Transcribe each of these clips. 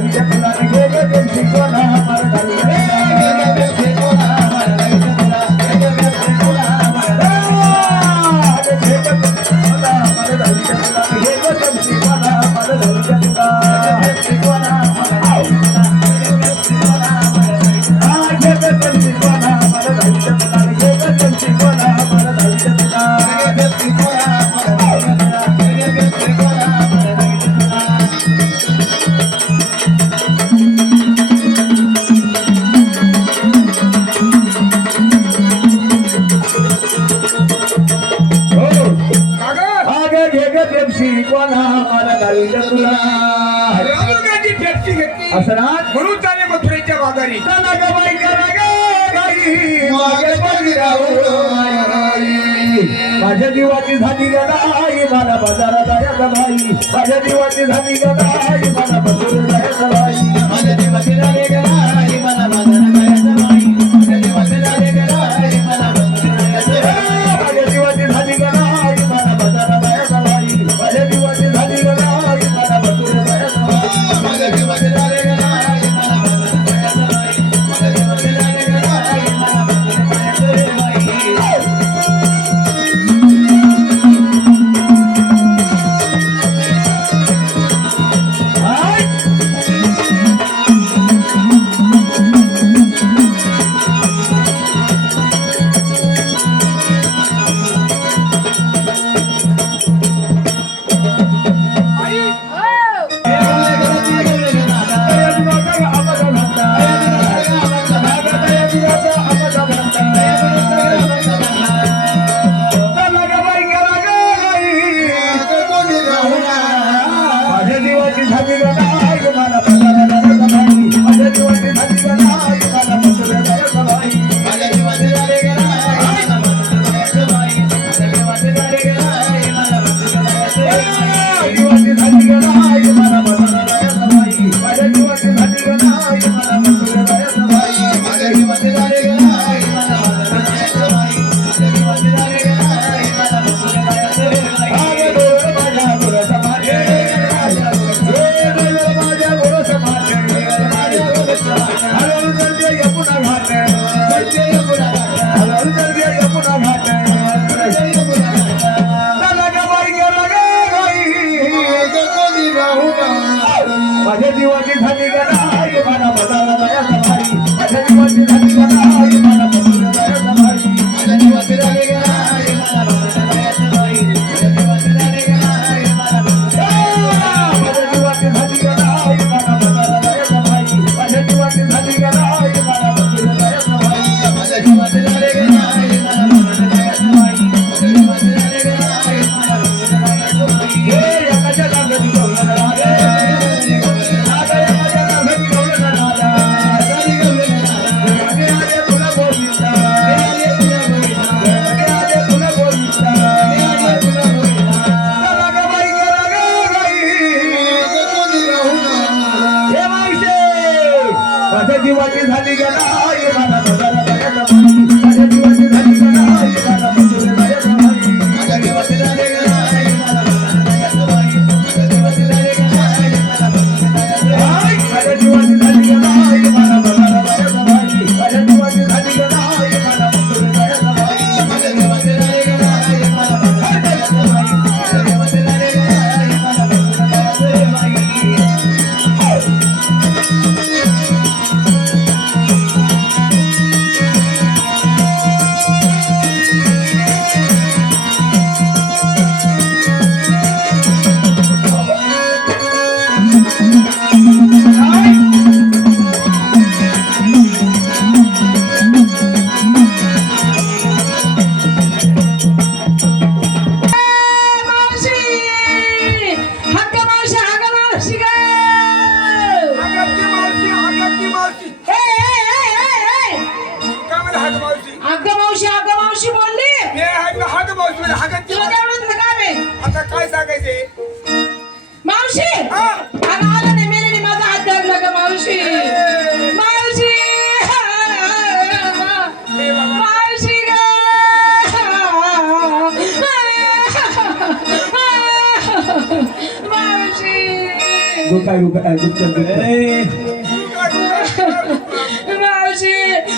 vida, you vida. असणार म्हणून चाले मथुरेच्या बाजारी माझ्या जीवाची झाली गाई मला बाजारात गाई माझ्या जीवाची झाली गाई मला बाजारात দিওয়ানি ধানি काय मावशी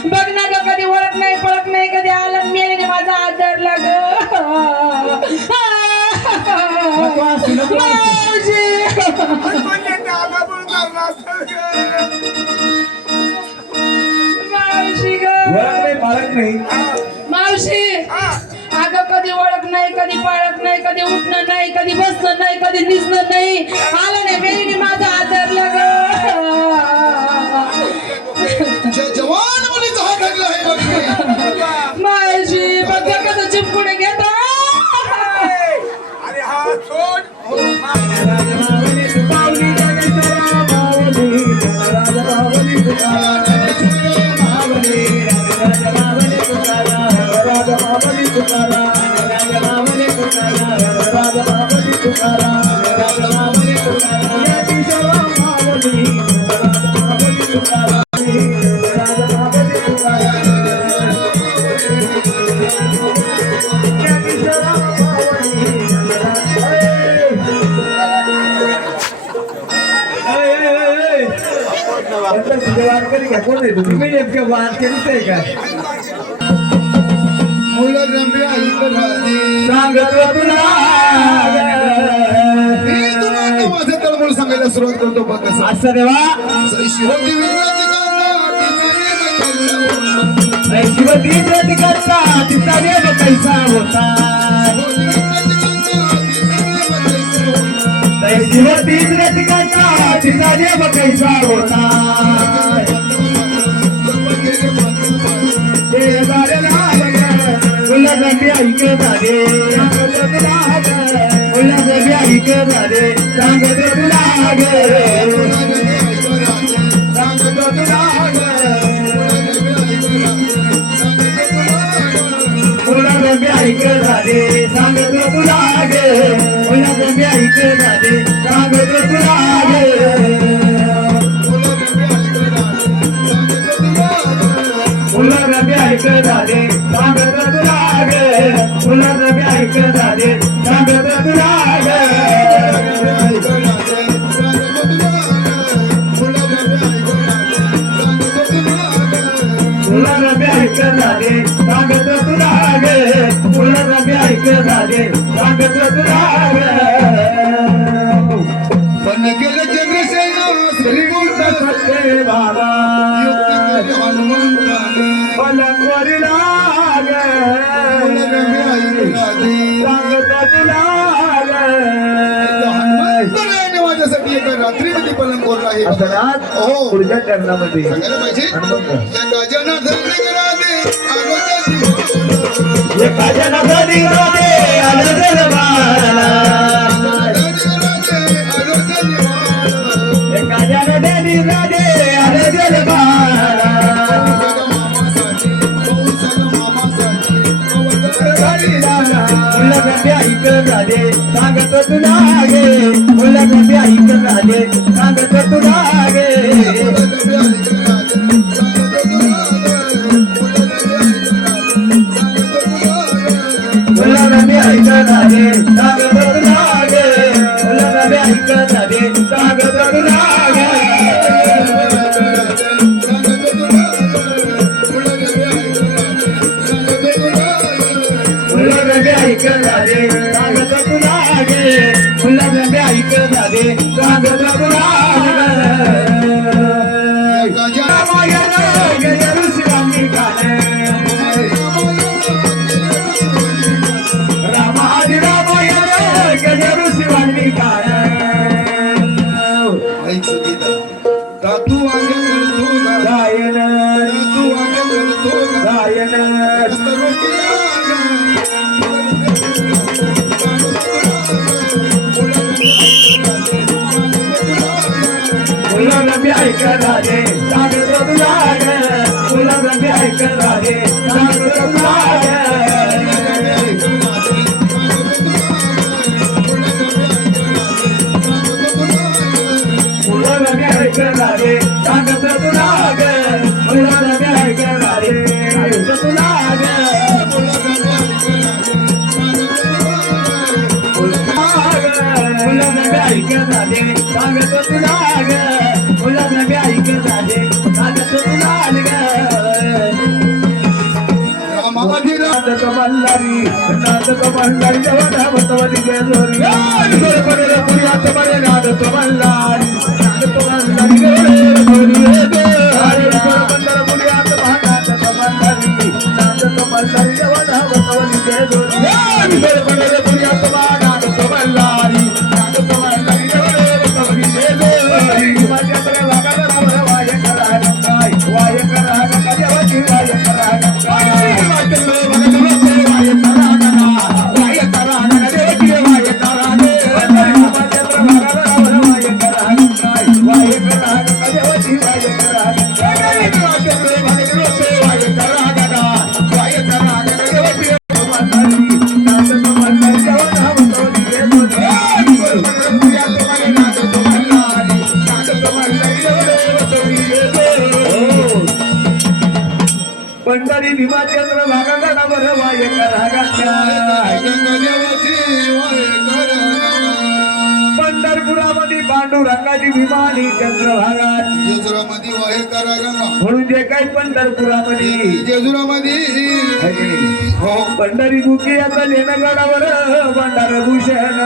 बघ ना ग कधी ओळख नाही पळत नाही कधी आलं मेलीने माझा हात धरला ग नको असू, नको असू. मावशी? मावशी ग! नाही मावशी. अगं कधी ओळख नाही कधी पाळत नाही कधी उठणं नाही कधी बसणं नाही कधी दिसणं नाही आलं नाही मेलीने माझा ज्या जवान मुलीचा हात धरला आहे बघ मी. मावशी बघ कसं चिपकून घेतो तुकारा. याची सेवा मावली, तुम्ही नेमकं वाद केलीच आहे का रम्य ऐकत राहते. सांगत तुला मी आता माझं तळमळ सांगायला सुरुवात करतो बघ. असं देवा शिवती. शिवती करता तिचा होता शिवती करता देव कैसा होता उल्हासाची ऐक झाले सांगत तुला ग, उल्हासाची ऐक झाले सांगत तुला सांगत तुला सांगत तुला मुलं रबी ऐक झाले सांगत तुला ग झाले सांगत तुला झाले सांगत तुला असणार हो. पुढच्या चरणामध्ये. राधे ऐक झाले सांगत तुला गे मुलं गप्पे ऐक झाले सांगत तुला गे పందరి దేవత భగవతి జయ జోరి పురి అత్తమయ నాద తమల్ల. पंढरपुरामध्ये पांडुरंगाची भीमानी चंद्रभागात. जेजुरामध्ये गंगा म्हणून जे काही पंढरपुरामध्ये जेजुरामध्ये है. पंढरी मुखी आता लेणगडावर भंडार भूषण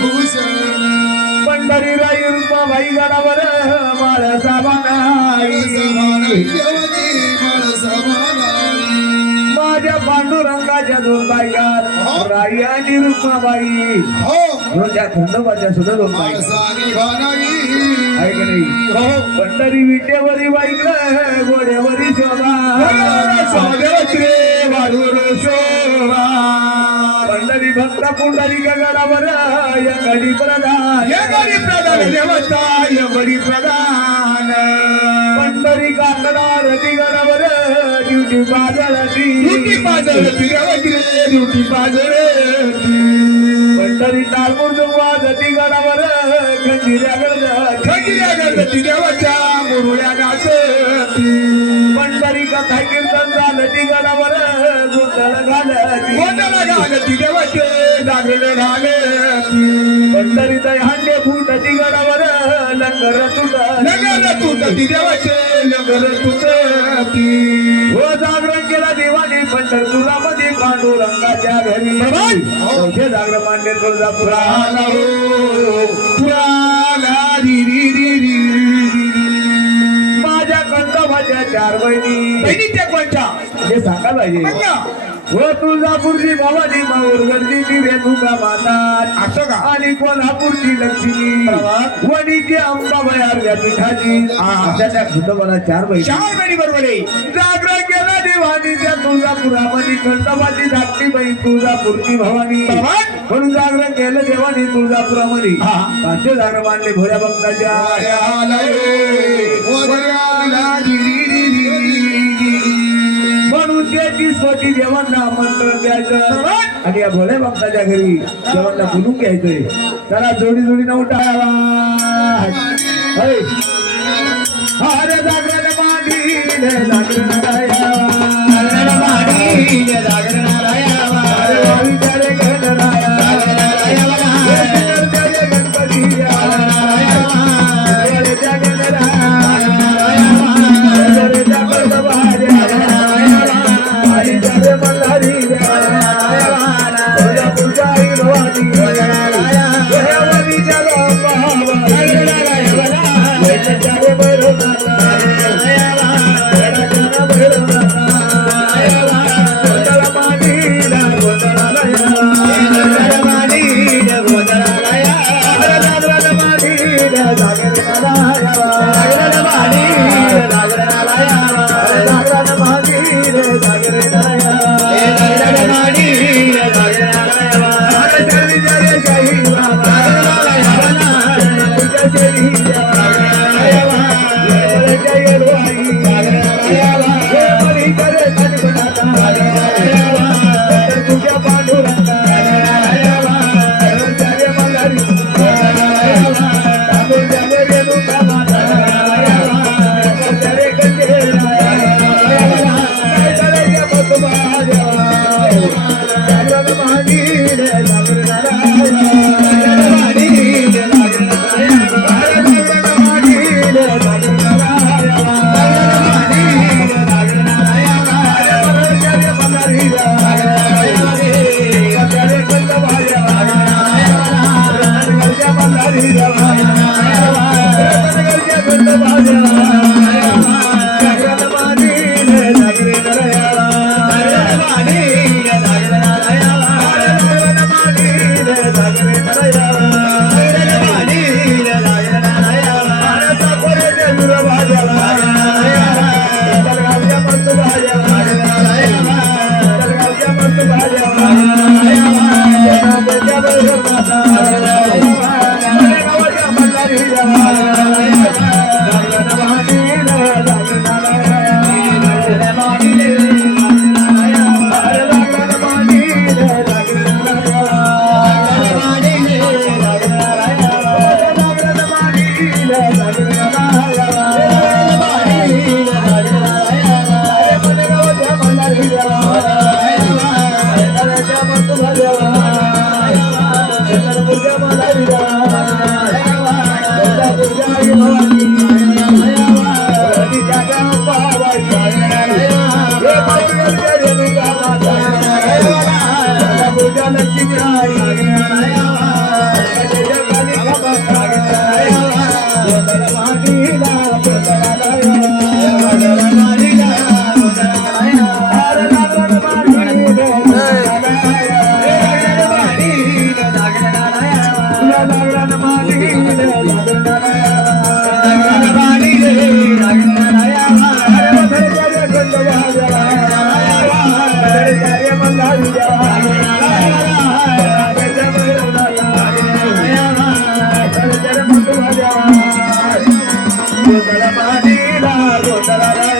भूषण पंढरी राई रुक्माबाई गडावर माळ देवाची माळसमानाई. माझ्या पांडुरंगाच्या दोन बायकात राई आणि रुक्माबाई. हो. दोनच्या खंडोबाच्या सुद्धा दोन बायका. नाही? हो. पंढरी विटेवरी बाईक गोड्यावरी शोभा. पंढरी भक्त पुंडरी गगडावर यगडी प्रधान. प्रधान देवता प्रधान. पंढरी काकडा रती गडावर ड्युटी बाजळती ड्युटी बाजळती ड्युटी बाजळती पंढरी तालपूर वाजती गडावर खंजिऱ्या गडत खंजिऱ्या गडती देवाच्या मुरुळ्या गाजती. पंढरी कथा कीर्तन झालं ती गडावर गोंधळ घालती गोंधळ घालती देवाचे जागरण घालती पंढरी हांडे फुटती गडावर लंगर तुट लंगर तुटती देवाचे लंगर तुटती हो जागरण केला देवाने पंढरपुरामध्ये पांडुरंगाच्या घरी. चौथे जागरण मांडे तुळजापुराला हो पुराला री री री री. माझ्या चार बहिणी. बहिणीच्या कोणच्या? हे सांगा पाहिजे. तुळजापूरची भवानी माऊर गर्दीची रेणुका माता. असं का? आणि कोल्हापूरची लक्ष्मी. वणीची अंबाबाई अर्ध्या पिठाची. त्याच्या कुटुंबाला चार बहिणी चार बरोबर आहे जागरण केला देवानी त्या तुळजापुरामध्ये. खंडोबाची धाकटी बहीण तुळजापूरची भवानी. म्हणून जागरण केलं देवानी तुळजापुरामध्ये. पाचशे जागरण मांडले भोऱ्या भक्ताच्या. तीस कोटी स्वती देवांना आमंत्रण द्यायचं. आणि या भोळ्या भक्ताच्या घरी देवांना बोलून घ्यायचंय. चला जोडी जोडीनं उठावा हरे जागरण मांडील जागरण जागरण de